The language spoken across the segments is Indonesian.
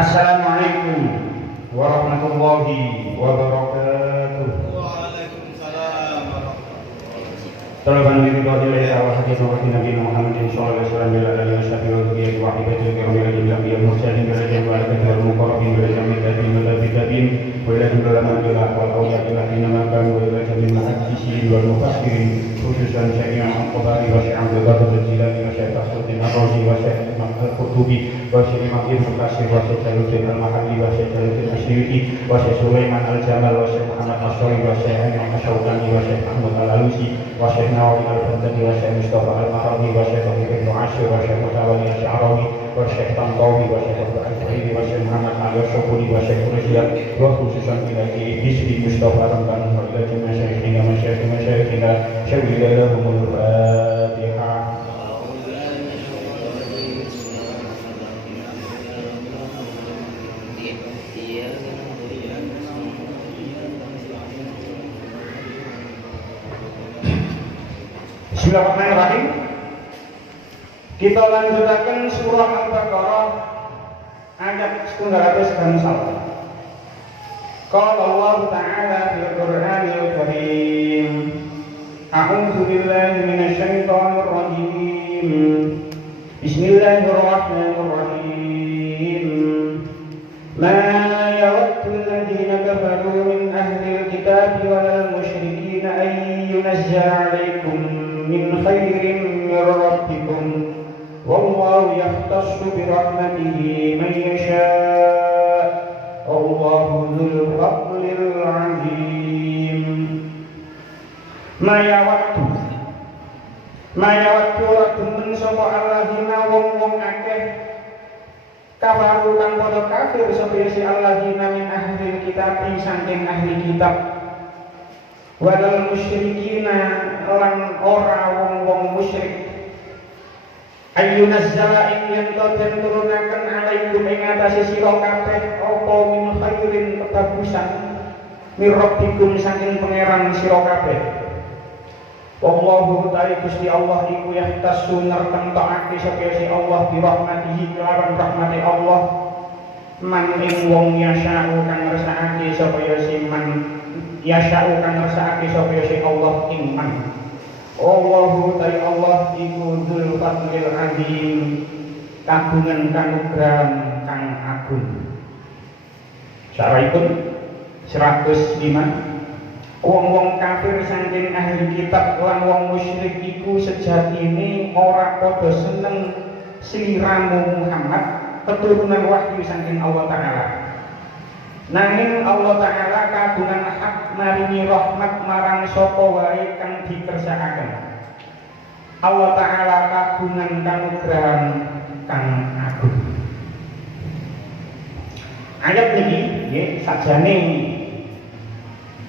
Assalamualaikum warahmatullahi wabarakatuh. Waalaikumsalam warahmatullahi Tolong diri doa ilahi wa hadis wa Nabi Muhammadin sallallahu alaihi wasallam bila alihi washabihi wa dzurriyyati wa hibatil kiramil anbiya mursalin bil jannati wal kadhar muqarrabin bil jannati bil kitabin wa ila ulama bil wal awliya bil inna kanu wa ila jamil muhaddisin wal mufassirin khususan syekh al-Qadari wa syekh Abdul Qadir al-Jilani wa syekh Tasawwuddin Ar-Razi wa syekh Al-Qutubi wa syekh Imam Ibnu Katsir wa syekh Jaluddin Al-Mahalli wa syekh Jaluddin Asyuti wa syekh Sulaiman Al-Jamal wa syekh Muhammad As-Shalih wa syekh Imam Asy-Syaukani wa syekh Ahmad Al-Alusi wa syekh Nawawi Al-Bantani wa syekh Mustafa Al-Mahrabi wa syekh Ibnu Asyir wa syekh Mutawalli Asy-Sya'rawi wa syekh Tantawi wa syekh Abdul Al-Fahidi wa syekh Muhammad Ali Syukuri wa syekh Quraisiyah wa khususan ila Bisri Mustafa Ramdan wa ila jami'i masyayikhina masyayikhina syawilahumul Fatihah. Bismillahirrahmanirrahim. Kita lanjutkan surah Al-Baqarah ayat 100. Qala Allah Ta'ala fil Qur'anil Karim. A'udzu billahi minasy syaithanir rajim. Bismillahirrahmanirrahim. Ma yawaddu alladziina kafaru min ahlil kitabi wal musyrikiina an yunazzala 'alaikum min khairin min rabbikum wallahu yahtassu bi rahmatihi man yasha' wallahu dzul fadlil 'azim. Ma yawaddu temen sapa alladzina wong akeh kafaru kang padha kafir sapa si alladzina min ahli kitab saking ahli kitab wadal musyrikina lan ora wong musyrik ayyunazzala ing yen to den turunaken alaikum ing atase sira kabeh apa min khairin kebagusan mir rabbikum saking pangeran sira kabeh. Wallahu ta'ala Gusti Allah iku yahtassu nertentokake sapa si Allah bi rahmatihi kelawan rahmati Allah man ing wong yasha'u kang ngersakake sapa si man yasha'u kang ngersakake sapa si Allah ing man. Allahu ta'ala Allah iku dzul fadlil azim kagungan kanugrahan kang agung. Syaraikun 105. Wong-wong kafir saking ahli kitab lan wong musyrik iku sejatine ora padha seneng sliramu Muhammad keturunan wahyu saking Allah Ta'ala. Nanging Allah Ta'ala kagungan hak maringi rahmat marang sapa wae kang dikersakaken. Allah Ta'ala kagungan kanugrahan kang agung. Ayat niki nggih sajane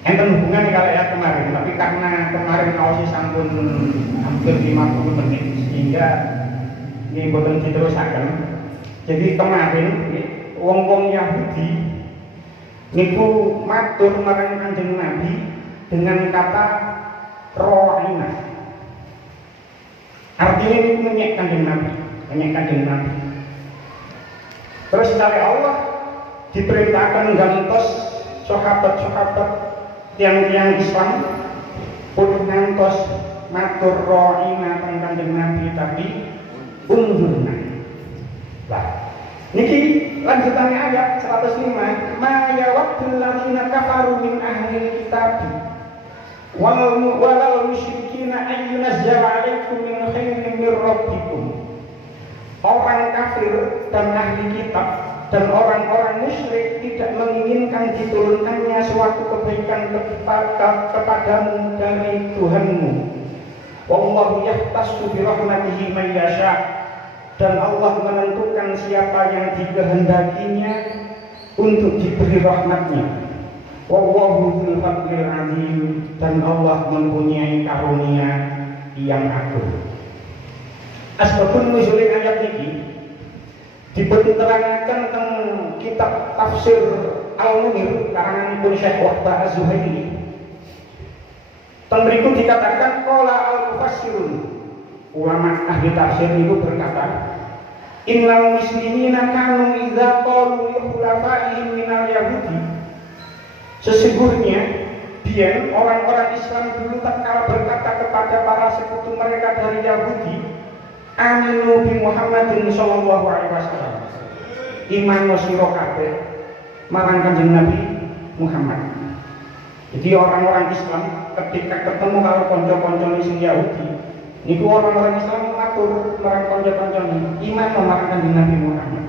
enten hubungan kali ayat kemarin, tapi karena kemarin awasi sampun hampir 50 menit sehingga ini boten diterusaken. Jadi kemarin wong-wong Yahudi niku matur marang Kanjeng Nabi dengan kata ro'ina. Artinya niku menyek Kanjeng Nabi. Terus dari Allah diperintahkan gantos sahabat-sahabat tiang-tiang Islam pun ngantos matur ro'ina Kanjeng Nabi tapi unzurna. Lah niki lanjutannya ayat 105. Ma yawaddul ladzina kafaru min ahli kitab wal musyrikina an yunazzala 'alaikum min khairin min rabbikum. Orang kafir dan ahli kitab dan orang-orang musyrik tidak menginginkan diturunkannya suatu kebaikan kepadamu dari Tuhanmu. Wallahu yahtassu bi rahmatihi man yasha. Dan Allah menentukan siapa yang dikehendakinya untuk diberi rahmatnya. Wallahu dzul fadlil azim. Dan Allah mempunyai karunia yang agung. Asbabun nuzul ayat niki diterangkan tentang kitab tafsir Al-Munir karanganipun Syekh Wahbah Az-Zuhaili. Teng mriku dikatakan qala al-mufassirun. Ulama ahli tafsir itu berkata Innal muslimina kanu idza qalu li khulafaihim minal yahudi. Sesungguhnya biar orang-orang Islam dulu tatkala berkata kepada para sekutu mereka dari Yahudi, aminu bi Muhammadin sallallahu alaihi wasallam. Iman sira kabeh marang Kanjeng Nabi Muhammad. Jadi orang-orang Islam ketika ketemu karo kanca-kancane sing Yahudi, niku orang-orang Islam matur marang kanca-kancane, iman marang Kanjeng Nabi Muhammad.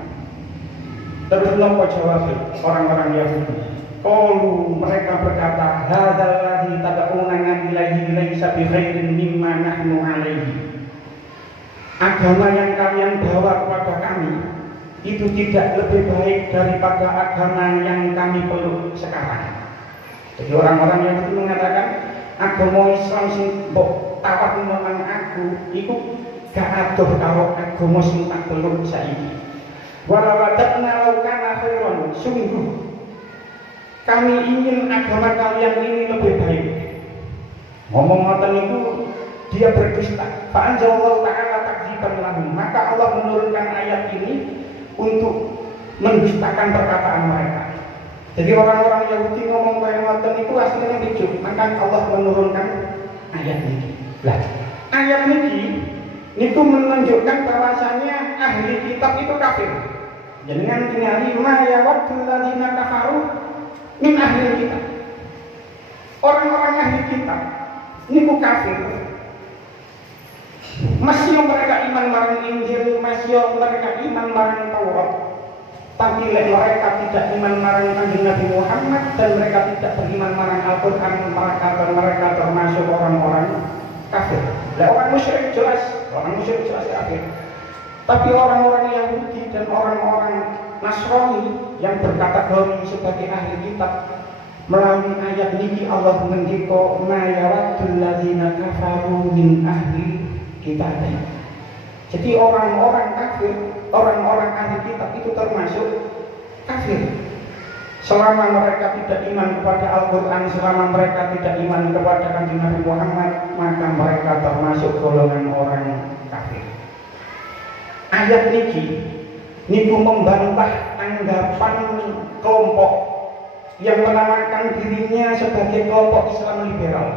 Terus nopo jawab orang-orang Yahudi? Qalu, mereka berkata, hadzal ladzi tad'una ilaihi laisa bi khairin mimma nahnu alaihi. Agama yang kalian bawa kepada kami itu tidak lebih baik daripada agama yang kami peluk sekarang. Jadi orang-orang yang itu mengatakan agama Islam sing mbok tawat marang aku iku gak adoh karo agama sing tak peluk saiki. Walau wadatna law kana khairan, sungguh kami ingin agama kalian ini lebih baik. Ngomong ngoten itu dia berdusta. Fa anzalallahu ta'ala takdziban lahum. Maka Allah menurunkan ayat ini untuk mendustakan perkataan mereka. Jadi orang-orang Yahudi ngomong kayak ngoten itu aslinya lucu. Maka Allah menurunkan ayat ini. Lah, ayat ini itu menunjukkan bahwasanya ahli kitab itu kafir. Jangan tinggali ma ya waddul ladzina kafaru min ahli kitab. Orang-orang ahli kitab ini kafir. Masih mereka iman marang Injil, masih mereka iman marang Taurat. Tapi mereka tidak iman marang Kanjeng Nabi Muhammad dan mereka tidak beriman marang Al-Qur'an, mereka termasuk orang-orang kafir. Lah orang musyrik jelas kafir. Tapi orang-orang Yahudi dan orang-orang Nasrani yang berkategori sebagai ahli kitab, melalui ayat ini Allah mengendika ma yawaddul ladzina kafaru min ahli kitab. Jadi orang-orang kafir, orang-orang ahli kitab itu termasuk kafir. Selama mereka tidak iman kepada Al-Quran, selama mereka tidak iman kepada Kanjeng Nabi Muhammad, maka mereka termasuk golongan orang kafir. Ayat niku membantah anggapan kelompok yang menamakan dirinya sebagai kelompok Islam liberal.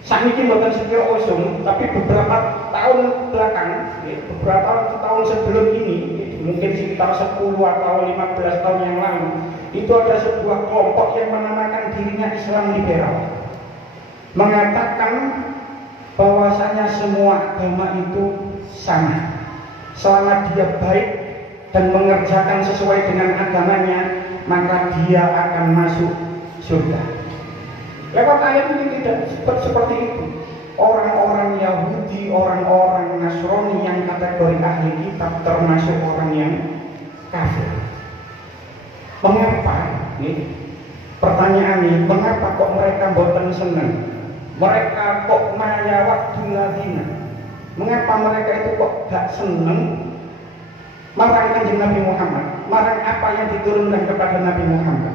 Saat ini bukan sepiro usum, tapi beberapa tahun belakang, beberapa tahun sebelum ini, mungkin sekitar 10 atau 15 tahun yang lalu, itu ada sebuah kelompok yang menamakan dirinya Islam liberal, mengatakan bahwasanya semua agama itu sama. Selama dia baik dan mengerjakan sesuai dengan agamanya, maka dia akan masuk surga. Lewat ayat ini tidak seperti itu. Orang-orang Yahudi, orang-orang Nasrani yang kategori ahli kitab termasuk orang yang kafir. Mengapa? Pertanyaannya, mengapa kok mereka boten senang? Mereka kok mayawakdul ladzina? Mengapa mereka itu kok gak senang marang Kanjeng Nabi Muhammad, marang apa yang diturunkan kepada Nabi Muhammad?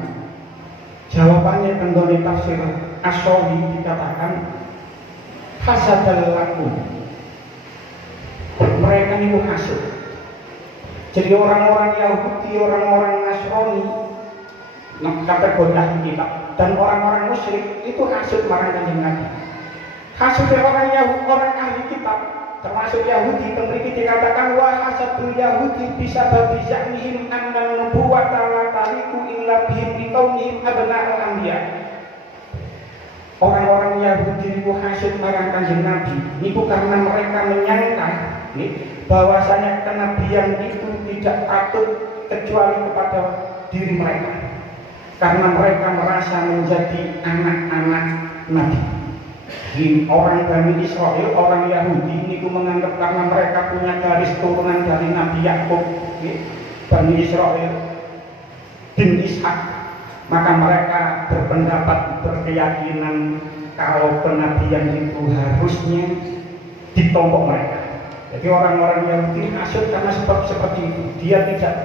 Jawabannya tenggone tafsir As-Sawi dikatakan hasadal lakum. Mereka ini hasud. Jadi orang-orang Yahudi, orang-orang Nasrani, kategori ahli kitab, dan orang-orang musyrik itu hasud marang Kanjeng Nabi. Hasud orang Yahudi, orang ahli kitab, termasuk Yahudi, tentu dikatakan wa hasadul Yahudi bisa babizanihim annan nubuwata la taliku illa bihim bikaunihim abna'al anbiya. Orang-orang Yahudi itu hasud marang Kanjeng Nabi itu karena mereka menyangka bahwasanya kenabian itu tidak patut kecuali kepada diri mereka, karena mereka merasa menjadi anak-anak Nabi. Orang Bani Israel, orang Yahudi ini menganggap karena mereka punya garis turunan dari Nabi Yakub, Bani Israel bin Ishak, maka mereka berpendapat, berkeyakinan kalau kenabian itu harusnya ditompok mereka. Jadi orang-orang Yahudi hasud karena seperti itu. Dia tidak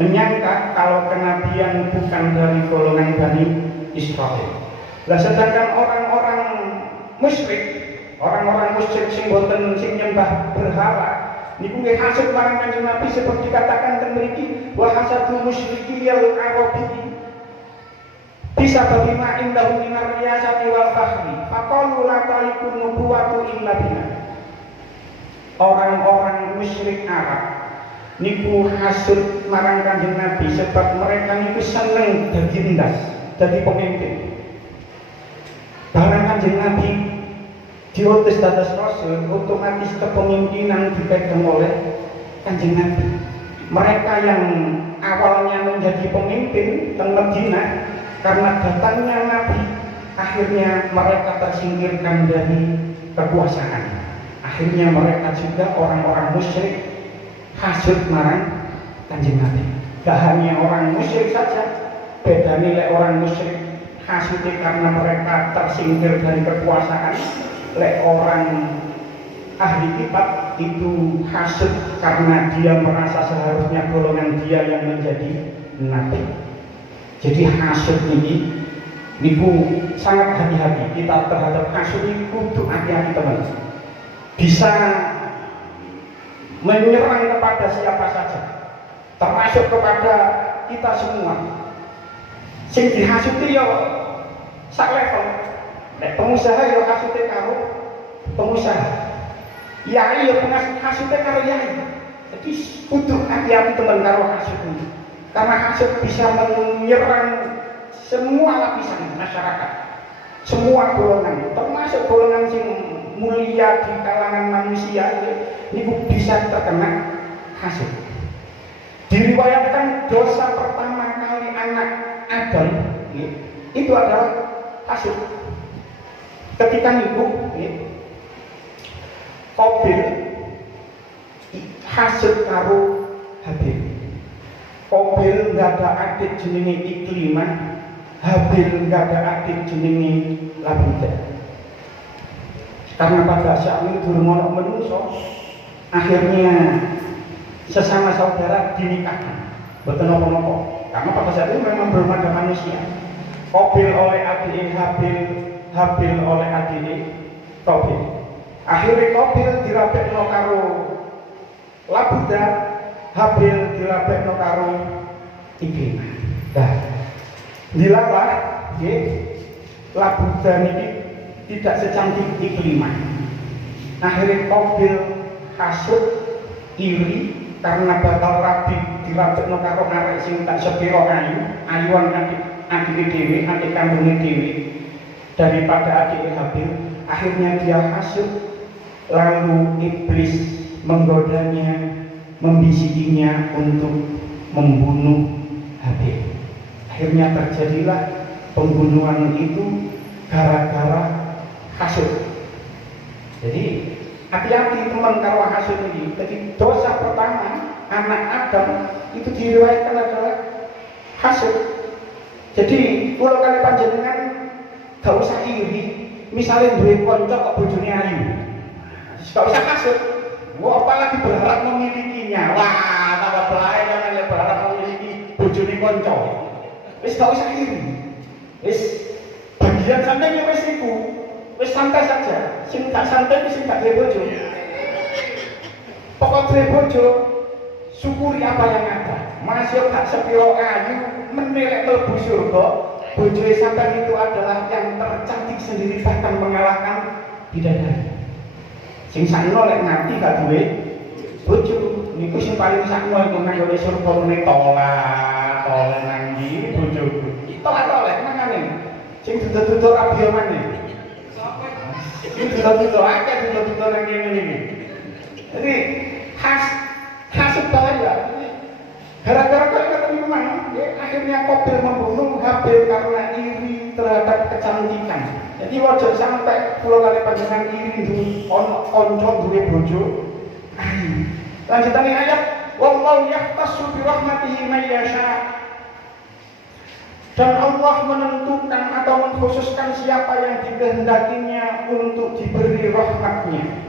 menyangka kalau kenabian bukan dari golongan Bani Israel. Nah, sedangkan orang-orang musyrik, orang-orang musyrik sing boten sing nyembah berhala, niku nggih hasud marang Kanjeng Nabi seperti dikatakan teng mriki wa hasadul musyriki al arabi bisa bagaimana indahu minar riyasati wal fakhri faqalu la talikun nubuwatu illa bina. Orang-orang musyrik Arab niku hasud marang Kanjeng Nabi sebab mereka niku seneng dadi ndas, dadi pemimpin. Barang Kanjeng Nabi diutus dados rasul, otomatis kepemimpinan dipegang oleh Kanjeng Nabi. Mereka yang awalnya menjadi pemimpin di Madinah karena datangnya Nabi, akhirnya mereka tersingkirkan dari kekuasaan. Akhirnya mereka juga orang-orang musyrik hasud marang Kanjeng Nabi. Gak hanya orang musyrik saja, beda nilai orang musyrik hasudnya karena mereka tersingkir dari kekuasaan. Lek orang ahli kitab itu hasud karena dia merasa seharusnya golongan dia yang menjadi nabi. Jadi hasud ini niku sangat hati-hati kita terhadap hasud ini, kudu hati-hati teman. Bisa menyerang kepada siapa saja, termasuk kepada kita semua. Sing dihasud ya sak level. Nek pengusaha ya hasute karo pengusaha, yai ya hasute karo yai. Jadi kudu hati-hati teman karo hasud ini, karena hasud bisa menyerang semua lapisan masyarakat, semua golongan, termasuk golongan yang mulia di kalangan manusia ini bisa terkena hasud. Diriwayatkan dosa pertama kali anak Adam itu adalah hasud. Ketika niku Qabil hasud karo Habil. Qabil nggak ada adik jenenge Iklimah, Habil nggak ada adik jenenge Labuda. Karena pada saat itu durung ono menungso, akhirnya sesama saudara dinikahkan. Boten napa-napa. Karena pada saat itu memang belum ada manusia. Qabil oleh adik Habil oleh adine Qabil. Akhirnya Qabil dirabekno karo Labuda, Habil dirabekno karo Iklimah. Nah, dilalah nggih Labuda niki tidak secantik Iklimah. Akhirnya Qabil hasud iri karena bakal rabi dirabekno karo arek sing tak sepiro ayuan adik dhewe, adik kandunge dhewe. Daripada adik Habil, akhirnya dia hasud, lalu iblis menggodanya, membisikinya untuk membunuh Habil. Akhirnya terjadilah pembunuhan itu gara-gara hasud. Jadi hati-hati teman kalau hasud ini. Jadi dosa pertama anak Adam itu diriwayatkan adalah hasud. Jadi kalau kalian panjenengan gak usah iri, misalnya duit konco kok bojone ayu, gak usah hasud. Wah, apalagi berharap memilikinya. Wah, tambah belai jangan berharap memiliki bojone konco. Wis gak usah iri. Wis bagian santainya wis iku. Wis santai saja. Sing gak santai sing gak duwe bojo. Pokok duwe bojo, syukuri apa yang ada. Masih gak sepiro ayu menilai mlebu surga. Bojo sampean itu adalah yang tercantik sendiri, bahkan mengalahkan bidadari. Sing sakno lek nganti gak duwe bojo niku sing paling sakno iku nang ngene surga meneh tolak nang ndi bojoku. Tolak mangane. Sing dudu-dudu rabi maneh. Sing dudu-dudu akeh dudu-dudu nang kene iki. Jadi hasud bahaya. Gara-gara ketemu memang, akhirnya Qabil membunuh Habil karena iri terhadap kecantikan. Jadi wajar sampai pulau kali panjenengan iri duwe konco duwe bojo. Lanjutan ayat, wallahu yahtassu bi rahmatihi may yasha. Dan Allah menentukan atau mengkhususkan siapa yang dikehendakinya untuk diberi rahmatnya.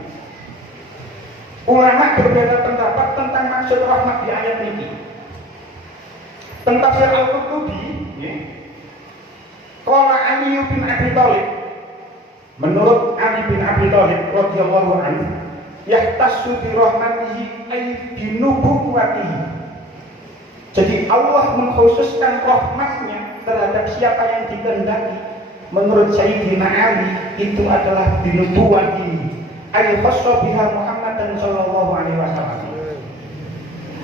Ulama berbeda pendapat tentang maksud rahmat di ayat ini. Tentang Al-Qurtubi, qala Ali bin Abi Thalib, menurut Ali bin Abi Thalib radhiyallahu anhu, yahtassu bi rahmatihi ay bi nubuwwatihi. Jadi Allah mengkhususkan rahmatnya terhadap siapa yang dikehendaki. Menurut Sayyidina Ali itu adalah bi nubuwwatihi ay khassa biha Muhammadan sallallahu alaihi wasallam.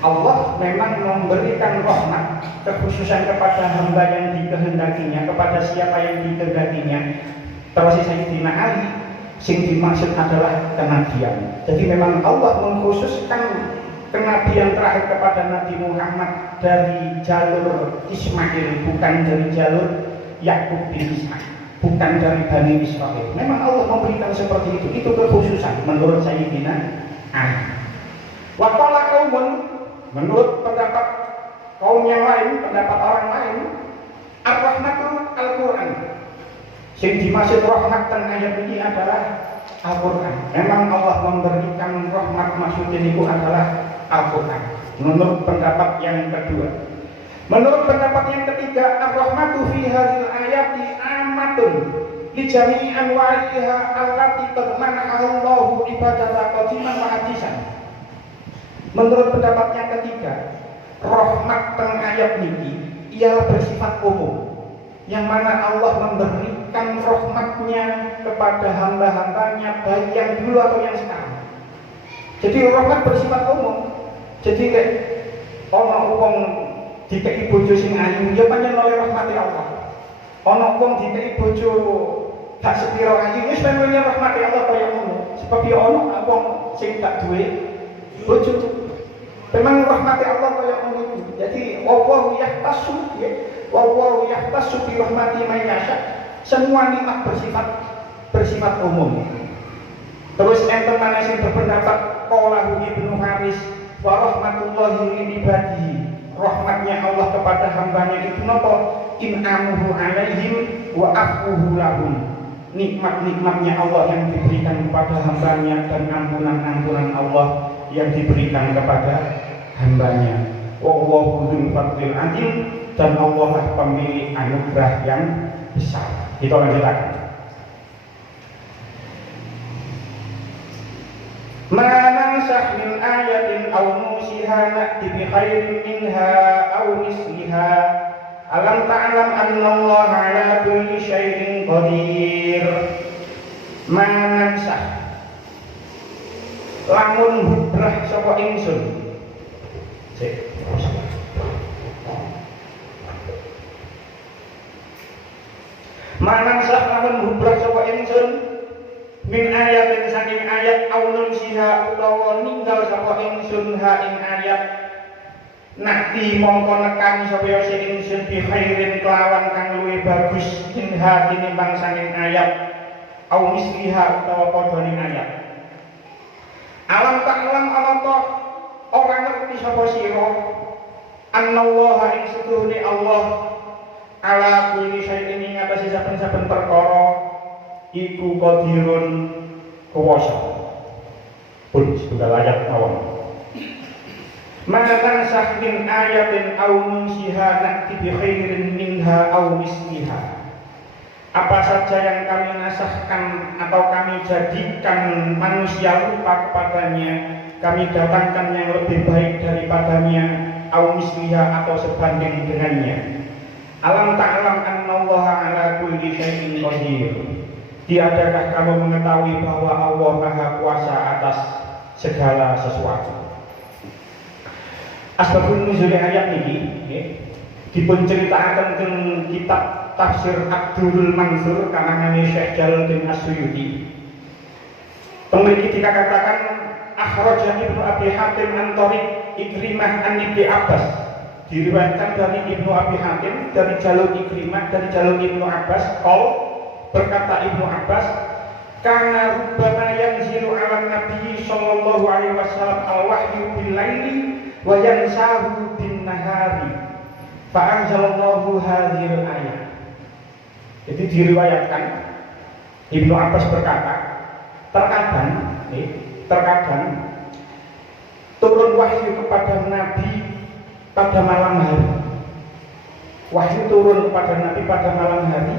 Allah memang memberikan rahmat kekhususan kepada hamba yang dikehendakinya, kepada siapa yang dikehendakinya. Terus Sayyidina Ali sing dimaksud adalah kenabian. Jadi memang Allah mengkhususkan kenabian terakhir kepada Nabi Muhammad dari jalur Ismail, bukan dari jalur Yakub bin Ishak, bukan dari Bani Israel. Memang Allah memberikan seperti itu kekhususan menurut Sayyidina Ali. Wa qala qaumun, menurut pendapat kaum yang lain, pendapat orang lain, ar-rahmatu al-Quran. Yang dimaksud rahmat dan ayat ini adalah Al-Quran. Memang Allah memberikan rahmat maksudnya itu adalah Al-Quran. Menurut pendapat yang kedua. Menurut pendapat yang ketiga, ar-rahmatu fi hadhil ayati amatun li jami'i anwa'iha allati qad manaha Allahu ibadata qadiman wa hadisan. Menurut pendapat yang ketiga, rahmat teng ayat ini ialah bersifat umum, yang mana Allah memberikan rahmatnya kepada hamba-hambanya baik yang dulu atau yang sekarang. Jadi rahmat bersifat umum. Jadi ana wong dikei bojo sing ayu ya pancen oleh rahmati Allah. Ana wong dikei bojo gak sepiro ayu wis pancen rahmati Allah kaya ngono. Sebab ya ana wong sing gak duwe bojo. Memang rahmati Allah kaya ngono. Jadi wallahu yahtassu wallahu yahtassu bi rahmati man yasha. Semua nikmat bersifat umum. Terus enten maneh sing berpendapat qala Ibnu Haris wa rahmatullahi li ibadihi. Rahmatnya Allah kepada hambanya itu napa? In'amuhu alaihim wa afuhu lahum. Nikmat-nikmatnya Allah yang diberikan kepada hambanya dan ampunan-ampunan Allah yang diberikan kepada hambanya. Wallahu dzul fadlil azim, dan Allah lah pemilik anugerah yang besar. Kita lanjutkan. Ma nansakh min ayatin aw nusiha na'ti bi khairin minha aw misliha. Alam ta'lam anna Allah 'ala kulli syai'in qadir. Ma nansakh, lamun hubrah sapa ingsun. Manang sah lamun hubrah sapa ingsun min ayatin saking ayat aunun siha utawa ninggal sapa ingsun ha ing ayat nakti mongko nekani sapa ingsun bi khairin kelawan kang luwih bagus minha tinimbang saking ayat au misliha utawa padha ning ayat. Alam ta'lam ana orang ngerti sapa sira annallaha ing setuhune Allah ala kulli syai'in ing atase saben-saben perkara iku qadirun kuwasa. Pun setunggal ayat mawon. Maka sahmin ayatin aw nusiha na'ti bi khairin minha aw misliha. Apa saja yang kami nasahkan atau kami jadikan manusia lupa kepadanya, kami datangkan yang lebih baik daripadanya, aw misliha atau sebanding dengannya. Alam ta'lam annallaha 'ala kulli syai'in qadir. Tiadakah kamu mengetahui bahwa Allah Maha Kuasa atas segala sesuatu? Asbabun nuzul ayat ini dipun ceritakan teng kitab Tafsir Abdul Mansur karangane Syekh Jalaluddin As-Suyuti. Pemiliki dikatakan akhrajah Ibnu Abi Hatim an Thariq Ikrimah an Ibnu Abbas. Diriwayatkan dari Ibnu Abi Hatim dari jalur Ikrimah dari jalur Ibnu Abbas berkata Ibnu Abbas karena rubbama yanzilu 'ala Nabi sallallahu alaihi wasallam al-wahyu bil laili wa yansahu bin nahari fa anzalallahu hadhil ayat. Jadi diriwayatkan Ibnu Abbas berkata terkadang turun wahyu kepada Nabi pada malam hari. Wahyu turun kepada Nabi pada malam hari.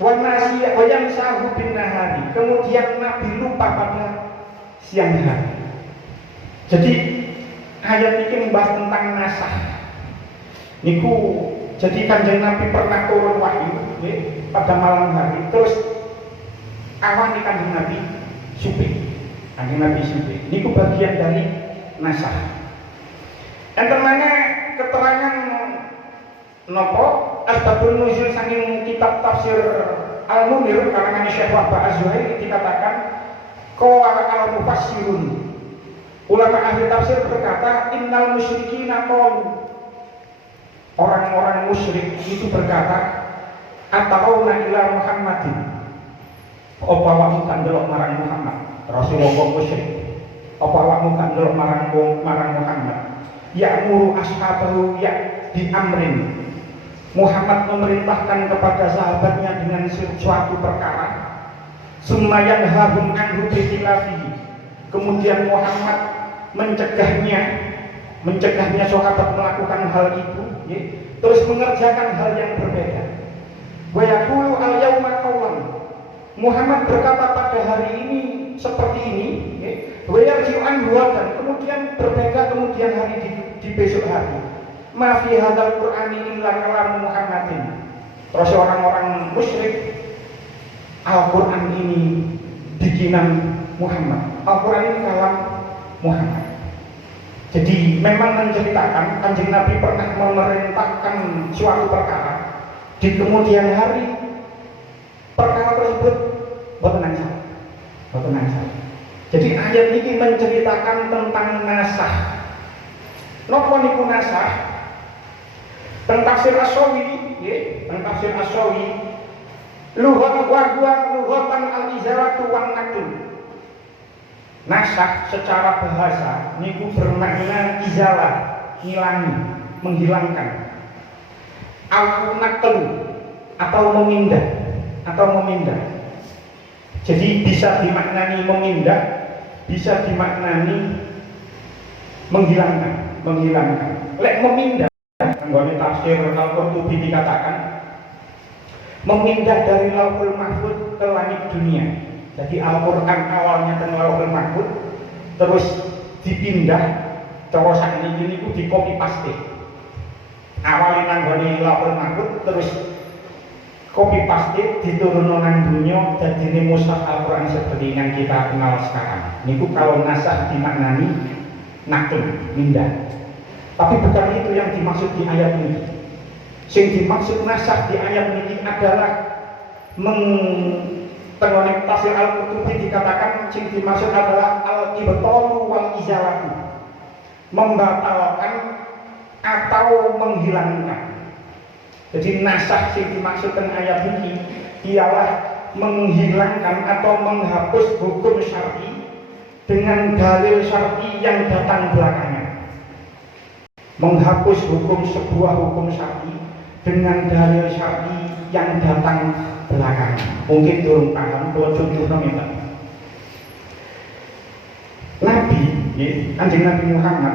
Wayang sahu bin nahari. Kemudian Nabi lupa pada siang hari. Jadi ayat ini membahas tentang nasah. Niku jadi Kanjeng Nabi pernah turun wahyu pada malam hari. Terus awan di Kanjeng Nabi supi. Kanjeng Nabi supi. Niku bagian dari nasah. Enten mana keterangan nopo asbabun nuzul saking kitab tafsir Al-Munir karangan Syekh Wahbah Az-Zuhairi dikatakan qala al-mufassirun. Ulama ahli tafsir berkata innal musyrikina qalu, orang-orang musyrik itu berkata atauna ila Muhammadin, apa awakmu kan delok marang Muhammad, Rasulullah musyrik, apa awakmu kan delok marang Muhammad, ya'muru ashabahu ya bi amrin, Muhammad memerintahkan kepada sahabatnya dengan suatu perkara, summayan hahum anhu bihilafihi, kemudian Muhammad mencegahnya sahabat melakukan hal itu, ya, terus mengerjakan hal yang berbeda. Wa yaqulu al-yauma qawlan, Muhammad berkata pada hari ini seperti ini, ya, wa yarji'u anhu dan kemudian berbeda kemudian hari di besok hari. Ma fi hadzal qur'ani illa kalam Muhammadin. Terus orang-orang musyrik, Al-Qur'an ini bikinan Muhammad. Al-Qur'an ini kalam Muhammad. Jadi memang menceritakan Kanjeng Nabi pernah memerintahkan suatu perkara di kemudian hari, perkara tersebut boten ansal. Jadi ayat ini menceritakan tentang nasah. Napa niku nasah? Teng tafsir As-Sawi, nggih, teng tafsir As-Sawi, lughatan al-izaratu wan naql. Nasah secara bahasa niku bermakna izalah, ngilangi, menghilangkan. Al-naql atau memindah. Jadi bisa dimaknani memindah, bisa dimaknani menghilangkan. Lek memindah, anggone tafsir Al-Qurtubi dikatakan memindah dari Lauhul Mahfuz ke langit dunia. Jadi Al-Quran awalnya teng Lauhul Mahfuz, terus dipindah cara sakniki niku di copy paste. Awalnya nanggone Lauhul Mahfuz, terus copy paste diturunno nang dunya dadine mushaf Al-Quran seperti yang kita kenal sekarang. Niku kalau nasah dimaknani naql, pindah. Tapi bukan itu yang dimaksud di ayat ini. Yang dimaksud nasah di ayat ini adalah Tengonek tafsir Al-Qurtubi dikatakan yang dimaksud adalah al-ibtalu wal izalatu, membatalkan atau menghilangkan. Jadi nasah yang dimaksud dengan ayat ini ialah menghilangkan atau menghapus hukum syar'i dengan dalil syar'i yang datang belakangan. Menghapus sebuah hukum syar'i dengan dalil syar'i yang datang belakangan. Mungkin turun paham kalau contohnya minta. Nabi, Kanjeng Nabi Muhammad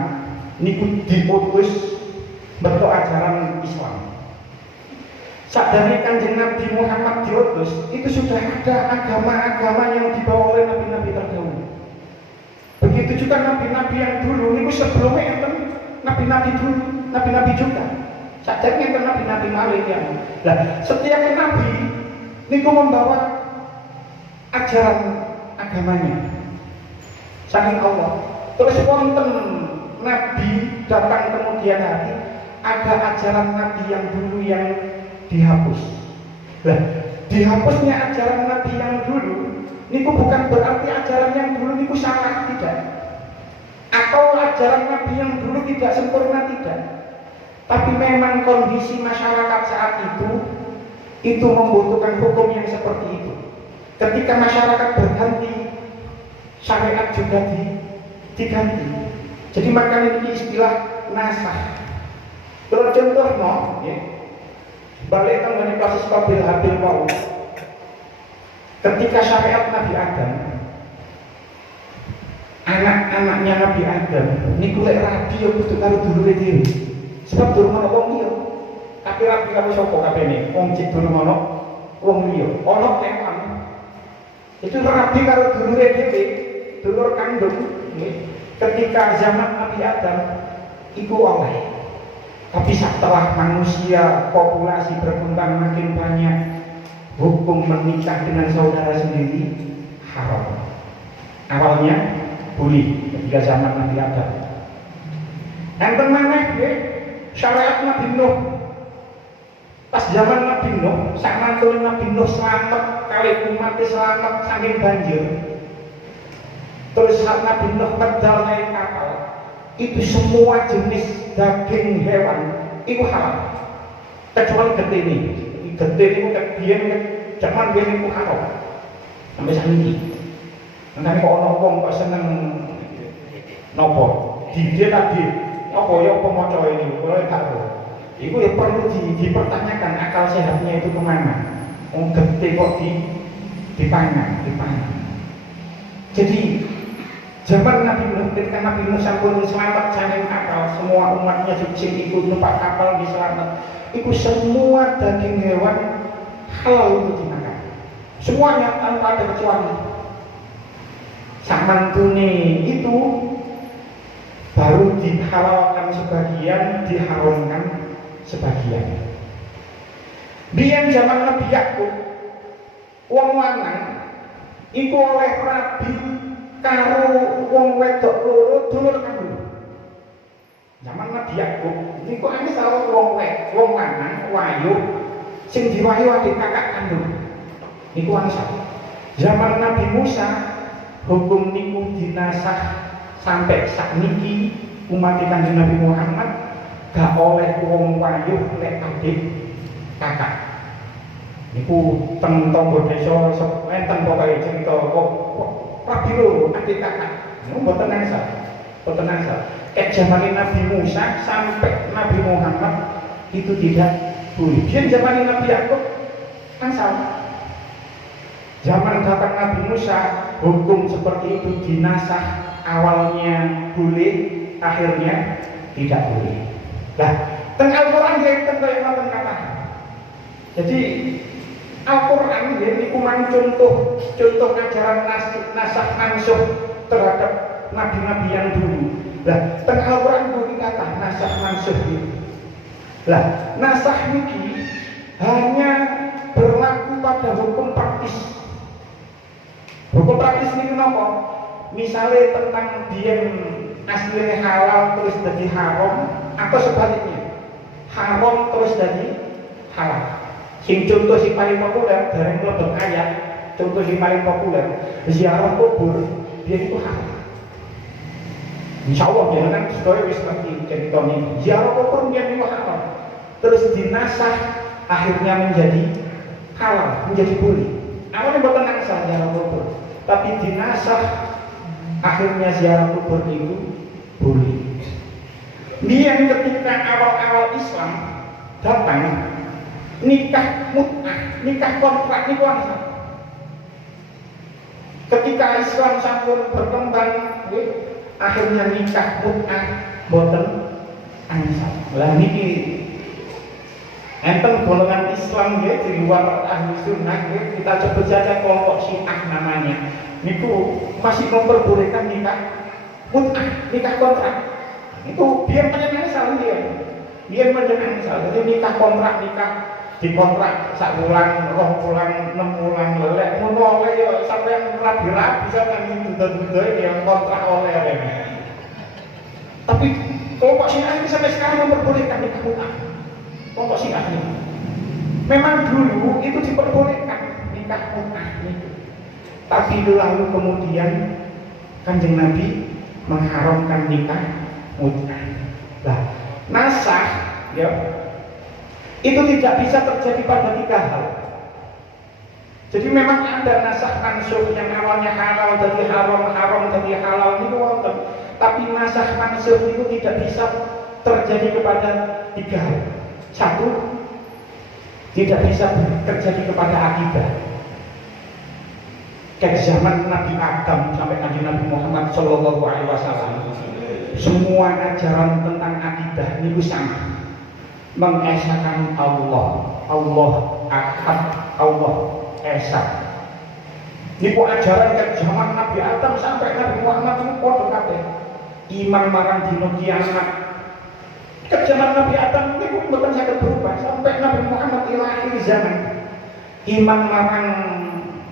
niku diutus bentuk ajaran Islam. Saat dari Kanjeng Nabi Muhammad diutus, itu sudah ada agama-agama yang dibawa oleh nabi-nabi terdahulu. Begitu juga nabi-nabi yang dulu, niku sebelumnya enten nabi-nabi dulu, nabi-nabi juga. Saat dari enten nabi-nabi malih ya. Nah, setiap nabi niku membawa ajaran agamanya saking Allah. Terus wonten nabi datang kemudian hari, ada ajaran nabi yang dulu yang dihapus. Nah, dihapusnya ajaran nabi yang dulu niku bukan berarti ajaran yang dulu niku salah, tidak. Atau ajaran nabi yang dulu tidak sempurna, tidak. Tapi memang kondisi masyarakat saat itu membutuhkan hukum yang seperti itu. Ketika masyarakat berganti, syariat juga diganti. Jadi makanya ini istilah nasah. Kalau contohnya, ya, balik tentang kasus Qabil Habil mau. Ketika syariat Nabi Adam, anak-anaknya Nabi Adam, ini kulek rabi yang butuh karo dulure dhewe. Sebab dulu mana wong dia, tapi rabi kamu sopo kabeh nih, wong cik dulu mana wong liya, ana kewan. Itu rabi karo dulure dhewe, dulur kandung nggih. Ketika zaman Nabi Adam iku oleh. Tapi setelah manusia populasi berkembang makin banyak, hukum menikah dengan saudara sendiri haram. Awalnya boleh ketika zaman Nabi Adam. Enten maneh nggih syariat Nabi Nuh. Pas zaman Nabi Nuh, sak mantune Nabi Nuh selamat kali umat selamat saking banjir. Terus saat Nabi Nuh medal naik kapal, itu semua jenis daging hewan itu halal kecuali getini. Getini itu biyen zaman biyen itu haram sampai saiki. Nanti kok ono wong kok seneng nopo dia tadi apa ya pemaca ini kalau tak tahu itu ya perlu dipertanyakan akal sehatnya itu kemana. Wong getih kok dipangan. Jadi zaman Nabi Nuh, ketika Nabi Nuh sampun selamat saking kapal, semua umatnya sing ikut numpak kapal diselamat. Itu semua daging hewan halal untuk dimakan. Semuanya tanpa ada kecuali. Samantune itu baru dihalalkan sebagian, diharamkan sebagian. Biyen zaman Nabi Yakub, wong lanang iku oleh rabi karo wong wedok loro dulur kandung. Zaman Nabi Yakub niku ane salah wong lanang wayu sing diwayu adik kakak kandung. Niku angsal. Zaman Nabi Musa hukum niku dinasah sampai sakniki umat Kanjeng Nabi Muhammad gak oleh wong wayu lek adik kakak. Niku teng tangga desa enten pokoke cerita kok rabi loro adik kakak. Niku mboten angsal. Zaman Nabi Musa sampai Nabi Muhammad itu tidak boleh. Biyen zaman Nabi Yakub angsal. Zaman datang Nabi Musa hukum seperti itu dinasah, awalnya boleh, akhirnya tidak boleh. Nah, teng Al-Qur'an ya kaya ngoten kata. Jadi Al-Qur'an ya niku mang contoh ajaran nasah mansuh terhadap nabi-nabi yang dulu. Lah, teng Al-Qur'an kuwi kata nasah mansuh itu. Lah, nasah niki hanya berlaku pada hukum praktis. Hukum praktis ini kenapa? Misalnya tentang biyen aslinya halal terus jadi haram, atau sebaliknya haram terus jadi halal. Sing contoh sing paling populer dari mlebet ayat, contoh sing paling populer ziarah kubur, dia itu halal. Insyaallah jangan sedaya wis ngerti cerita ini. Ziarah kubur dia itu halal. Terus dinasah akhirnya menjadi halal, menjadi boleh. Awalnya bukan angsal ziarah kubur, tapi dinasah akhirnya ziarah kubur itu boleh. Dia ketika awal-awal Islam datang nikah mut'ah, nikah kontrak niku angsal. Ketika Islam sampun berkembang, akhirnya nikah mut'ah boten angsal. Lah niki enten golongan Islam ya di luar ahli sunnah ya, kita sebut saja kelompok Syiah namanya. Niku masih memperbolehkan nikah mut'ah, nikah kontrak. Itu biar menyenangkan dia menyenangkan. Jadi nikah kontrak, nikah dikontrak sak bulan, 2 bulan, 6 bulan lelek ngono oleh ya sampean rabi-rabi sampean duda-duda yang kontrak oleh. Tapi kelompok Syiah ini sampai sekarang memperbolehkan nikah mut'ah. Kelompok Syiah ini memang dulu itu diperbolehkan nikah mut'ah itu. Tapi lalu kemudian Kanjeng Nabi mengharamkan nikah mut'ah. Nah, nasah ya itu tidak bisa terjadi pada 3 hal. Jadi memang ada nasah mansuh yang awalnya halal jadi haram, haram jadi halal itu wonten. Tapi nasah mansuh itu tidak bisa terjadi kepada 3 hal. 1, tidak bisa terjadi kepada akidah. Kayak zaman Nabi Adam sampai Nabi Muhammad Shallallahu Alaihi Wasallam, semua ajaran tentang akidah ini sama, mengesahkan Allah Ahad, Allah Esa. Niku ajaran ke zaman Nabi Adam sampai Nabi Muhammad itu padha kabeh. Iman marang dina kiamat. Ke zaman Nabi Adam niku mboten saged berubah sampai Nabi Muhammad ila akhir zaman. Iman marang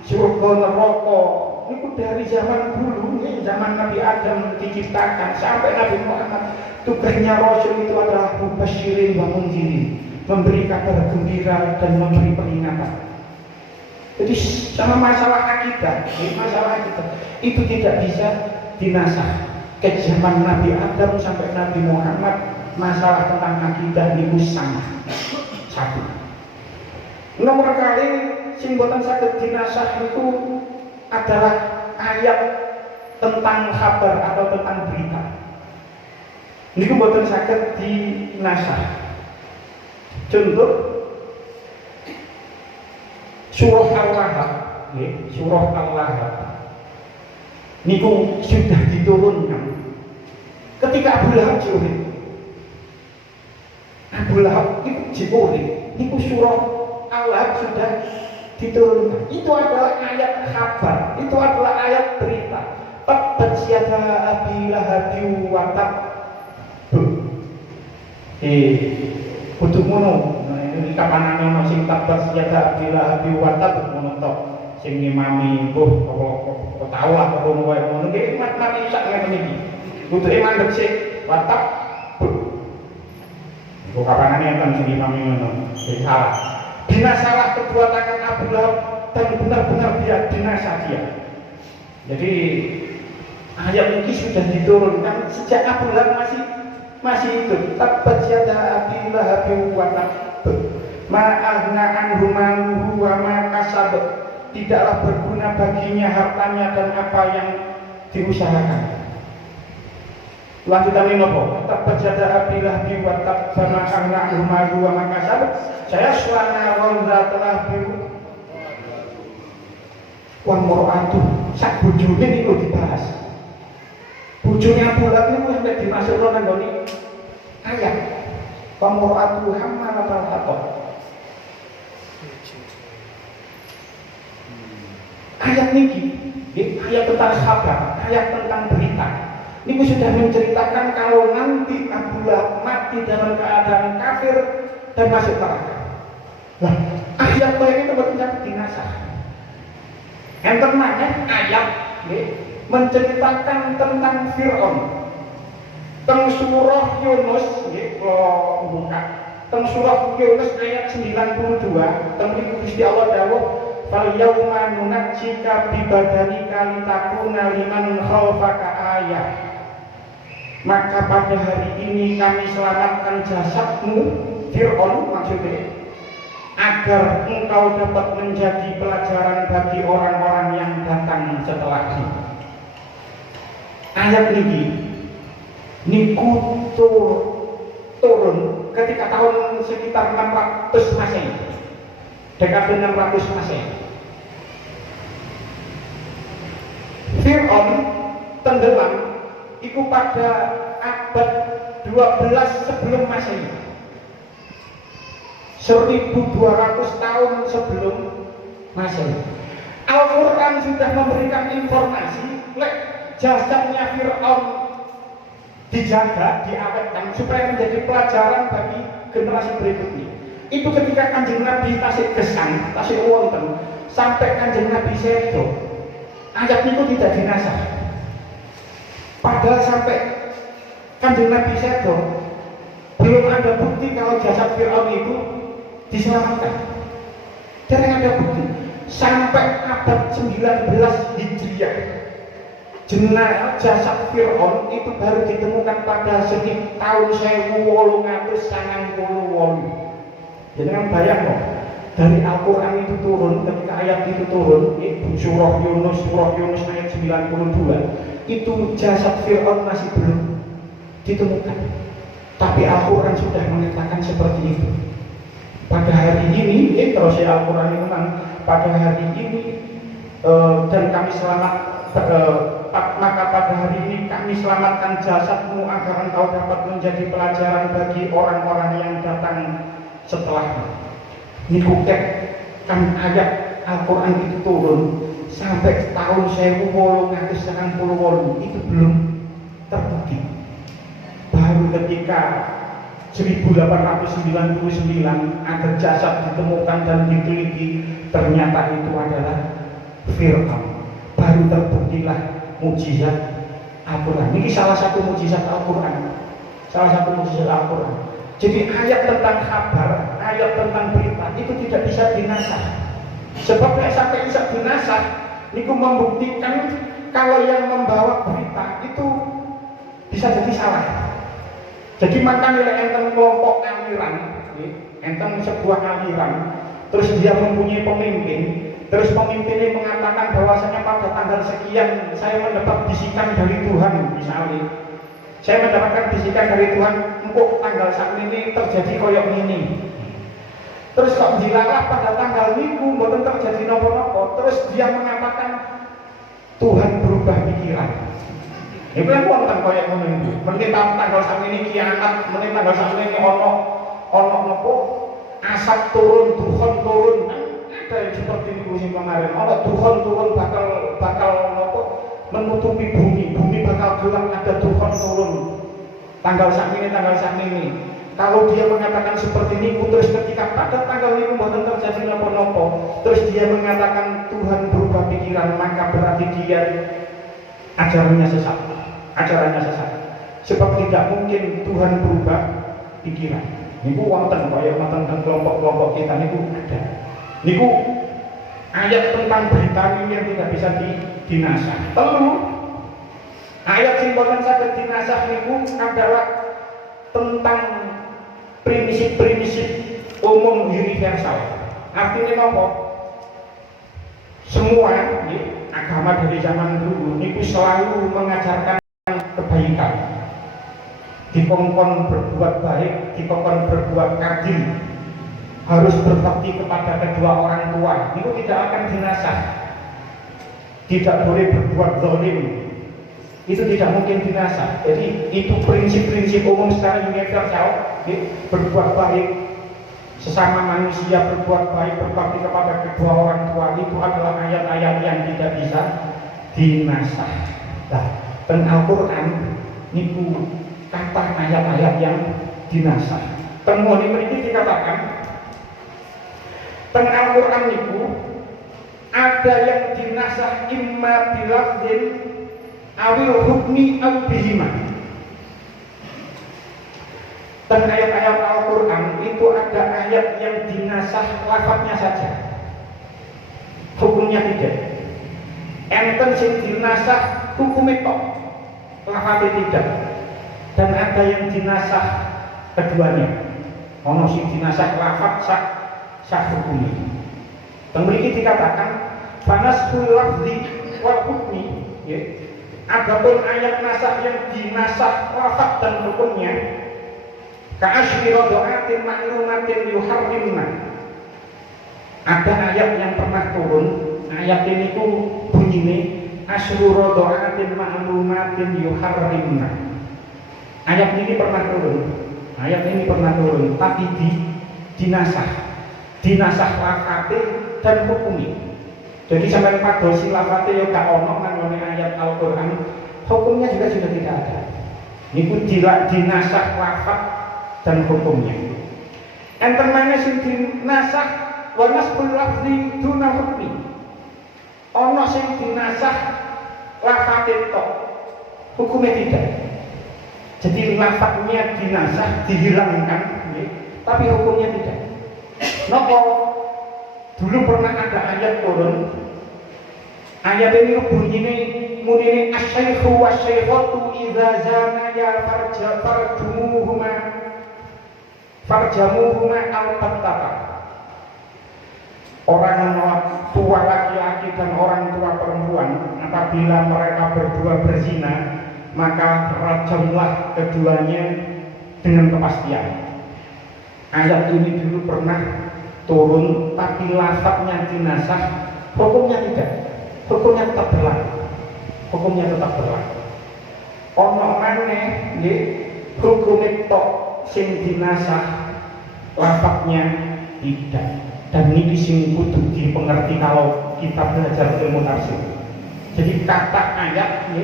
surga neraka niku dari zaman dulu, zaman Nabi Adam diciptakan sampai Nabi Muhammad. Tugasnya Rasul itu adalah mubasyirin wa munzirin, memberi kabar gembira dan memberi peringatan. Jadi sama masalah akidah, itu tidak bisa dinasah. Ke zaman Nabi Adam sampai Nabi Muhammad, masalah tentang akidah itu sama. Satu. Nomor kali sing boten saged dinasah itu adalah ayat tentang kabar atau tentang berita. Niku boten saged dinasah. Contoh surah Al-Lahab, surah Al-Lahab niku sudah diturunkan ketika Abu Lahab diurip. Abu Lahab itu diurip, niku surah Al-Lahab sudah diturunkan. Itu adalah ayat kabar, itu adalah ayat berita. Tabbat yada Abi Lahab wa tab. Kudu ngono. Kapan ana sing tabas yada bila abi watab ngono tok sing ngimami kok tau lah kok ngono wae ngono iki mati sak ngene iki kudu mandeg sik watab kok kapan ana enten sing ngimami ngono salah binasalah kedua tangan Abu Lahab dan benar-benar dia binasa dia. Jadi ayat ini sudah diturunkan sejak Abu Lahab masih hidup. Tabbat yada abi lahab wa tab. Ma'ahna anhu maluhu wa ma kasab. Tidaklah berguna baginya hartanya dan apa yang diusahakan. Lanjutan ini apa? Tabbat yada abi lahab wa tab. Ma'ahna anhu maluhu wa ma kasab. Saya selana ronda telah biru. Wa mur'atu sak bojone niku dibahas. Bojone Abu Lahab niku sampe dimasukno nang ngene ayat. Wa mur'atu hammalatal hatab. Ayat niki, ayat tentang kabar, ayat tentang berita. Ini sudah menceritakan kalau nanti Abu Lahab mati dalam keadaan kafir dan masuk neraka. Nah, ayat ini betul-betul dinasah. Yang ternanya ayat menceritakan tentang Fir'aun. Teng surah Yunus, buka. Teng surah Yunus ayat 92, teng Gusti Allah dawuh fal yauma nunajjika bi badanika litakuna liman khalfaka ayah. Maka pada hari ini kami selamatkan jasadmu Fir'aun maksudnya agar engkau dapat menjadi pelajaran bagi orang-orang yang datang setelahmu. Ayat ini niku turun ketika tahun sekitar 600 Masehi. Dekade 600 Masehi. Fir'aun tenggelam itu pada abad 12 sebelum Masehi. 1200 tahun sebelum Masehi. Al-Quran sudah memberikan informasi jasadnya Fir'aun dijaga, diawetkan supaya menjadi pelajaran bagi generasi berikutnya. Itu ketika Kanjeng Nabi tasik gesang, tasik wonten sampai Kanjeng Nabi sedo. Ayat itu tidak dinasah. Padahal sampai Kanjeng Nabi sedo belum ada bukti kalau jasad Fir'aun itu diselamatkan. Tidak ada bukti. Sampai abad 19 Hijriah jenazah jasad Fir'aun itu baru ditemukan pada sekitar tahun 1898. Jadi kan bayang loh, dari Al-Quran itu turun, ketika ayat itu turun, surah Yunus ayat 92, itu jasad Fir'aun masih belum ditemukan. Tapi Al-Quran sudah mengatakan seperti itu. Pada hari ini, terus Al-Quran itu kan pada hari ini dan kami maka pada hari ini kami selamatkan jasadmu agar engkau dapat menjadi pelajaran bagi orang-orang yang datang setelahmu. Niku kan ayat Al-Quran itu turun sampai tahun 1898 itu belum terbukti. Baru ketika 1899 ada jasad ditemukan dan diteliti, ternyata itu adalah Fir'aun. Baru terbuktilah mukjizat Al-Quran. Ini salah satu mukjizat Al-Quran. Salah satu mukjizat Al-Quran. Jadi ayat tentang kabar, ayat tentang berita itu tidak bisa dinasah. Sebab sampai bisa dinasah, itu membuktikan kalau yang membawa berita itu bisa jadi salah. Jadi makanya enten kelompok aliran, enten sebuah aliran, terus dia mempunyai pemimpin, terus pemimpinnya mengatakan bahwasanya pada tanggal sekian saya mendapat bisikan dari Tuhan, misalnya saya mendapatkan bisikan dari Tuhan, empuk tanggal saat ini terjadi koyok ini. Terus kok dilalah pada tanggal minggu, mboten terjadi nopo-nopo. Terus dia mengatakan Tuhan berubah pikiran. Itu kan wonten koyok ngono. Mungkin tanggal saat ini kiamat, mungkin tanggal saat ini ono nopo asap turun, Tuhan turun. Ada yang seperti di musim kemarin. Ono Tuhan turun bakal nopo menutupi bumi bakal gelap, ada Tuhan turun tanggal saat ini. Kalau dia mengatakan seperti ini, terus ketika pada tanggal ini bukan terjadi nopo-nopo, terus dia mengatakan Tuhan berubah pikiran, maka berarti dia ajarannya sesat. Sebab tidak mungkin Tuhan berubah pikiran. Niku wonten kaya wonten kelompok-kelompok kita niku ada. Niku ayat tentang berita ini yang tidak bisa dinasah. Ayat sing boten saged dinasah niku adalah tentang prinsip-prinsip umum universal. Artinya apa? Semua agama dari zaman dulu niku selalu mengajarkan kebaikan. Dikongkon berbuat baik, dikongkon berbuat adil, harus berbakti kepada kedua orang tua. Itu tidak akan dinasah. Tidak boleh berbuat zalim. Itu tidak mungkin dinasah. Jadi itu prinsip-prinsip umum secara universal. Berbuat baik sesama manusia, berbuat baik, berbakti kepada kedua orang tua, itu adalah ayat-ayat yang tidak bisa dinasah. Nah, dan Al-Quran niku kata ayat-ayat yang dinasah. Temuan ini dikatakan teng Al-Quran niku ada yang dinasah imma bilafdin awil hukmi aw bihima. Dan ayat-ayat Al-Quran itu ada ayat yang dinasah lafadznya saja, hukumnya tidak. Enten sing dinasah hukum itu, lafadznya tidak. Dan ada yang dinasah keduanya. Ono sing dinasah lafadz sak hukumi. Dan mriki dikatakan fanasul lafzi wal hukmi. Adapun ayat nasah yang dinasah lafadz dan hukumnya, ka'asyri radha'atin ma'lumatin yuharrimna. Ada ayat yang pernah turun, ayat ini ku bunyine asyru radha'atin ma'lumatin yuharrimna. Ayat ini pernah turun, tapi dinasah lafate dan hukumi. Jadi sampai padosi lafate yo gak ono nang ayat Al-Qur'an, hukumnya juga sudah tidak ada. Niku dinasah lafat dan hukumnya. Enten mana sing dinasah wa nasbul lafzi duna hukmi. Ono sing dinasah lafate tok, hukumnya tidak. Jadi lafadznya dinasah, dihilangkan, tapi hukumnya tidak. Nopo? Dulu pernah ada ayat turun. Ayat ini bunyinya munine asy-syaikhu wasy-syaikhatu idza zanaya farjamuhuma al-battata. Orang tua laki-laki dan orang tua perempuan apabila mereka berdua berzina, maka rajamlah keduanya dengan kepastian. Ayat ini dulu pernah turun, tapi lafadznya dinasah, hukumnya tidak. Hukumnya tetap berlaku. Ono maneh nggih hukum tok sing dinasah, lafadznya tidak. Dan ini sing kudu dipengerti kalau kita belajar ilmu tafsir. Jadi kata ayat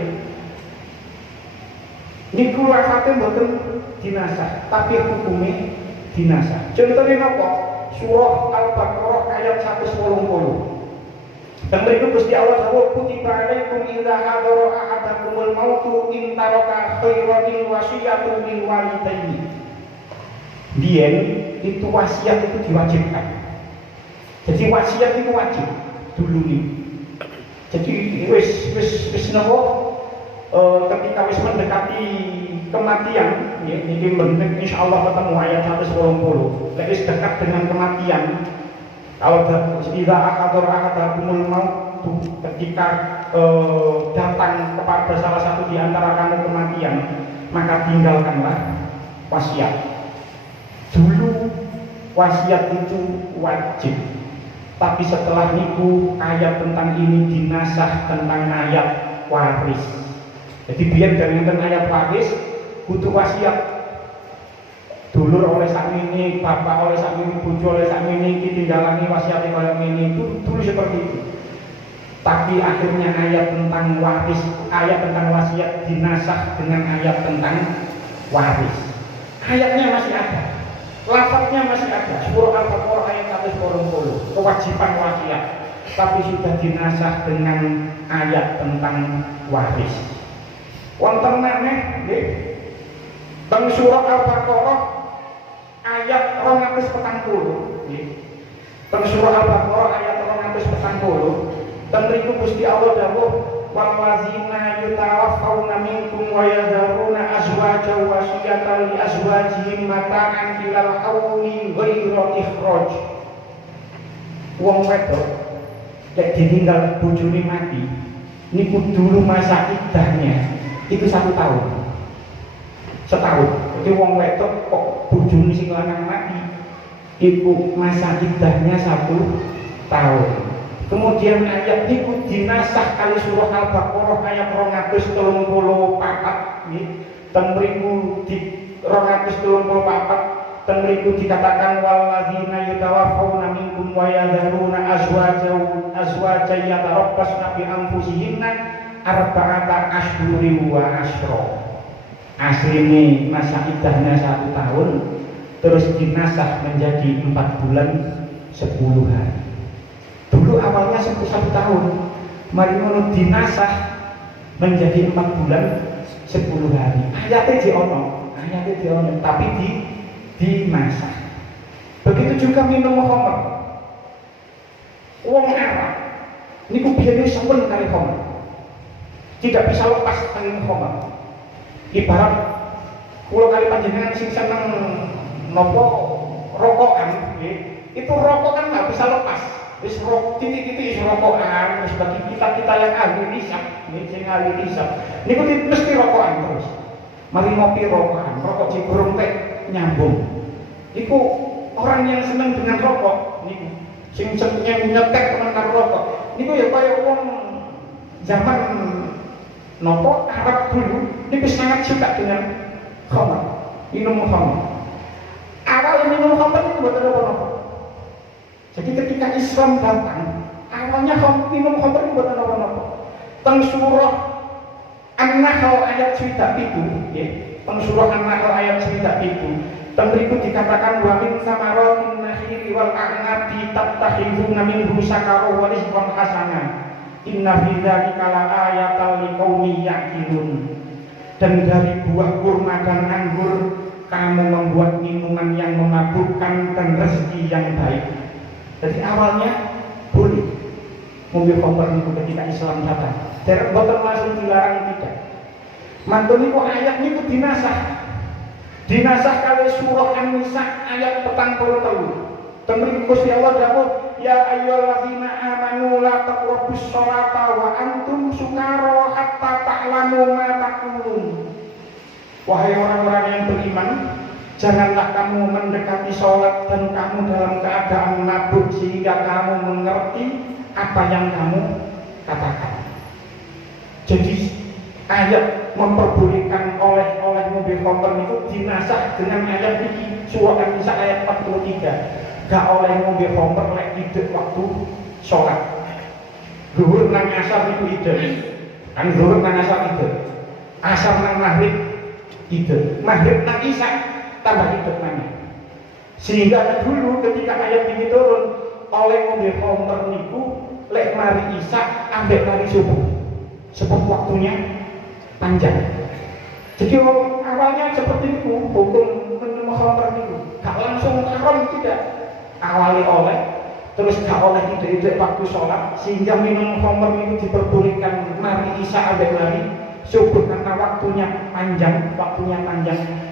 niku lafate mboten dinasah, tapi hukumnya dinasah. Contohnya napa? Surah Al-Baqarah ayat 180. Dan berikut Gusti Allah dawuh kutiba alaikum idza hadara ahadakumul mautu in taraka khairan wasiyatu lil walidaini. Biyen itu wasiat itu diwajibkan. Jadi wasiat itu wajib dulu nih. Jadi wis napa ketika wis mendekati kematian niki bener insyaallah ketemu ayat 180. Lek wis dekat dengan kematian kalau tidak akadul maut ketika datang kepada salah satu di antara kamu kematian, maka tinggalkanlah wasiat. Dulu wasiat itu wajib, tapi setelah niku ayat tentang ini dinasah tentang ayat waris. Jadi biar dengan ayat waris kudu wasiat. Dulur oleh sakmini, bapak oleh sakmini, bojo oleh sakmini, ditinggalani wasiatnya kaya ini itu dulu seperti itu. Tapi akhirnya ayat tentang waris, ayat tentang wasiat dinasah dengan ayat tentang waris. Ayatnya masih ada, lafadznya masih ada. Surah Al-Baqarah ayat 140, kewajiban wasiat, tapi sudah dinasah dengan ayat tentang waris. Wonten maneh nggih, teng surah Al-Baqarah ayat 240 nggih. Teng surah Al-Baqarah ayat 240 dan mriku Gusti Allah dawuh wallazina yutawaffawna minkum wa yadharuna azwajan wasiyatan li azwajihim mata'an ilal hauli ghairu ikhraj. Wong wedok nek ditinggal bojone mati niku dulu masa iddahnya itu 1 tahun. Setahun. Jadi wong wedok kok bojone sing lanang mati iku masa iddahnya 1 tahun. Kemudian ayat niku dinasah kali surah Al-Baqarah ayat 234 nggih. Ten mriku di 234 ten mriku dikatakan walladzina yatawaffawna minkum wa yadharuna azwajan yatarabbasna bi anfusihinna arba'ata ashhurin wa asyra. Aslinya masa iddahnya 1 tahun, terus dinasah menjadi 4 bulan 10 hari. Dulu awalnya 1 tahun, mari ngono dinasah menjadi 4 bulan 10 hari. Ayatnya diono, tapi dinasah. Begitu juga minum khamr. Wong Arab niku biyen sampun kali khamr. Tidak bisa lepas dari khamr. Ibarat kula kali panjenengan sing seneng nopo rokokan nggih, itu rokok kan nggak bisa lepas. Wis titik-titik is rokokan, wis bagi kita yang ahli hisab, nggih sing ahli hisab. Niku mesti rokokan terus. Mari ngopi rokokan, rokok cikurung teh nyambung. Iku orang yang seneng dengan rokok niku sing nyetek temen karo rokok. Niku ya kaya wong zaman nopo Arab dulu niku sangat suka dengan khamr, minum khamr. Awal minum khamr itu buat apa-apa. Jadi ketika Islam datang, awalnya minum khamr itu buat apa-apa. Teng surah An-Nahl ayat 7 itu, ya. Teng surah An-Nahl ayat 7 itu, teng mriku dikatakan wa min samaratin nakhili wal a'nabi tattakhiduna minhu sakaran wa rizqan hasanan. Inna fi dzalika laayatal liqaumin yaqilun. Dan dari buah kurma dan anggur kamu membuat minuman yang memabukkan dan rezeki yang baik. Jadi awalnya boleh mobil khamr itu ketika Islam datang. Derek boten langsung dilarang tidak. Mantun niku ayat niku dinasah. Dinasah kali surah An-Nisa ayat 43. Temriku Gusti Allah dawuh ya ayyuhallazina amanu la taqrabus sholata wa antum sukara hatta ta'lamu ma taqulun. Wahai orang-orang yang beriman, janganlah kamu mendekati sholat dan kamu dalam keadaan mabuk sehingga kamu mengerti apa yang kamu katakan. Jadi ayat memperbolehkan oleh mobil khamr itu dinasah dengan ayat ini surah An-Nisa ayat 43. gak oleh ngombe khamr lek idek waktu sholat. Zuhur nang asar itu idek. Kan zuhur nang asar idek. Asar nang maghrib idek. Maghrib nang isya tambah idek mana. Sehingga dulu ketika ayat ini turun oleh ngombe khamr niku lek mari isya ambek mari subuh. Sebab waktunya panjang. Jadi awalnya seperti itu, hukum minum khamr itu gak langsung haram, tidak. Awali oleh, terus gak oleh ide-ide waktu sholat, sehingga minum khamr itu diperbolehkan mari isya ambek mari subuh karena waktunya panjang.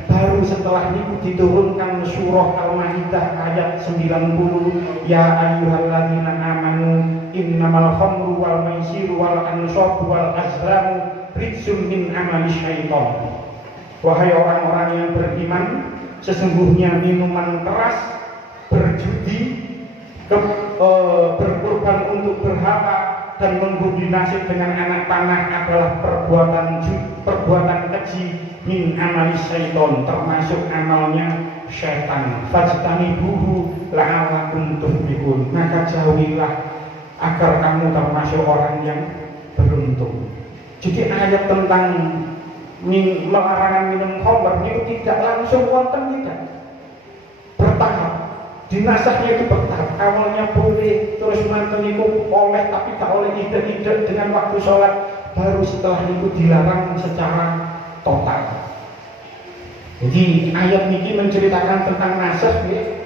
Baru setelah itu diturunkan surah Al-Maidah ayat 90, ya ayyuhalladzina amanu innamal khamru wal maisiru wal ansabu wal azlamu rijsum min amali syaitan. Wahai orang-orang yang beriman, sesungguhnya minuman keras, berjudi, berkorban untuk berhala dan membudi nasib dengan anak panah adalah perbuatan keji min amali syaitan, termasuk amalnya syaitan. Fajtanibuhu la'allakum tuflihun. Maka jauhilah agar kamu termasuk orang yang beruntung. Jadi ayat tentang larangan minum khamr itu tidak langsung wonten, tidak, bertahap. Dinasahnya itu bertahap. Awalnya boleh, terus manten itu oleh, tapi tak oleh ide-ide dengan waktu sholat. Baru setelah itu dilarang secara total. Jadi ayat ini menceritakan tentang nasah, ya.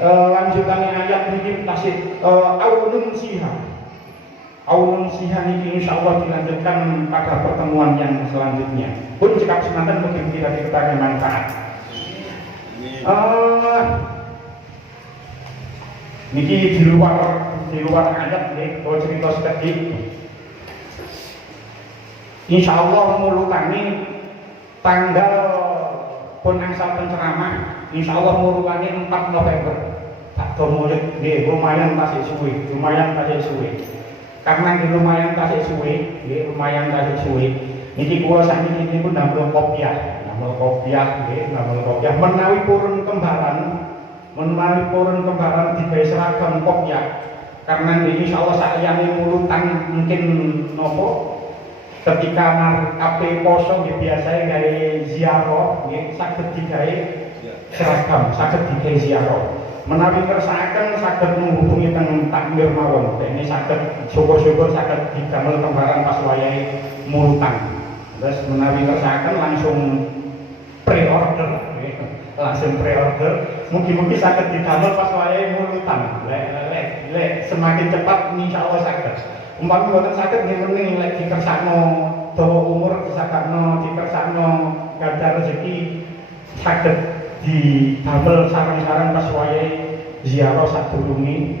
Lanjutannya ayat ini tasik aulun siha. Aulun siha ini insya Allah dilanjutkan pada pertemuan yang selanjutnya. Pun jika semangat mungkin kita diketahui manfaat. Niki di luar ayat nih, kalau cerita sedikit. Insya Allah mulutani tanggal pun angsal penceramah. Insya Allah mulutani 4 November. Tak mulut, lumayan tasik suwe. Karena lumayan tasik suwe. Niki kula sakniki niku namung kopiah, menawi purun kembaran digawe seragam kopiah. Karena ini insyaallah sakjane mulutan mungkin nopo ketika ape poso nggih biasa gawe ziarah nggih saged digawe seragam, saged digawe ziarah. Menawi kersakaken saged menghubungi teng takmir mawon. Ini saged syukur-syukur saged didamel kembaran pas wayahe mulutan. Terus menawi kersakaken langsung pre-order. Mungkin saged didamel pas wayahe mulutan. Lek semakin cepat insyaallah saged. Umpami mboten saged nggih mending lek dikersakno dawa umur dikersakno gadhah rezeki saged didamel sarang-sarang pas wayahe ziarah sadurunge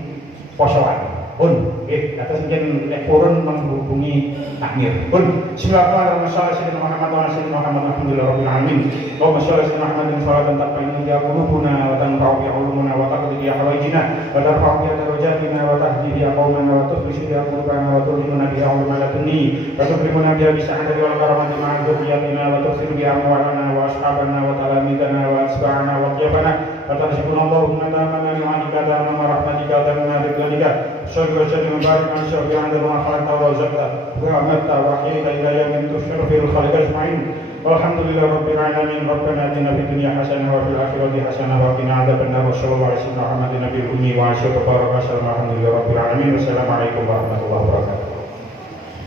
posoan. Pun nggih kados mungkin nek purun menghubungi takmir. Pun bismillahirrahmanirrahim. Alhamdulillahirabbil alamin. Allahumma shalli ala Muhammadin salatan tatma'innu biha qulubuna wa tanfa'u biha ulumuna wa taqdi biha hawaijina wa tarfa'u biha darajatina wa tahdi biha qaumana wa tuflisu biha qulubana wa tulimuna biha ulumana ladunni wa tukrimuna biha bisa'adati wal karamati ma'a dzurriyyatina wa tughfiru biha amwalana wa ashabana wa talamidana wa asba'ana wa qiyafana wa tarzuquna Allahumma tamana li'anika tamama rahmatika tamama ridwanika syukur syukur barik an syukur anda ma khalaqta wa razaqta wa amatta wa ahyayta ila yawmin tushrafu al-khalq ajma'in. Walhamdulillahirabbil alamin. Rabbana atina fid dunya hasanah wa fil akhirati hasanah wa qina adzabannar. Sallallahu alaihi wa sallam Muhammadin nabiyil ummi wa alihi wa sahbihi wa sallam. Alhamdulillahirabbil alamin. Wassalamualaikum warahmatullahi wabarakatuh.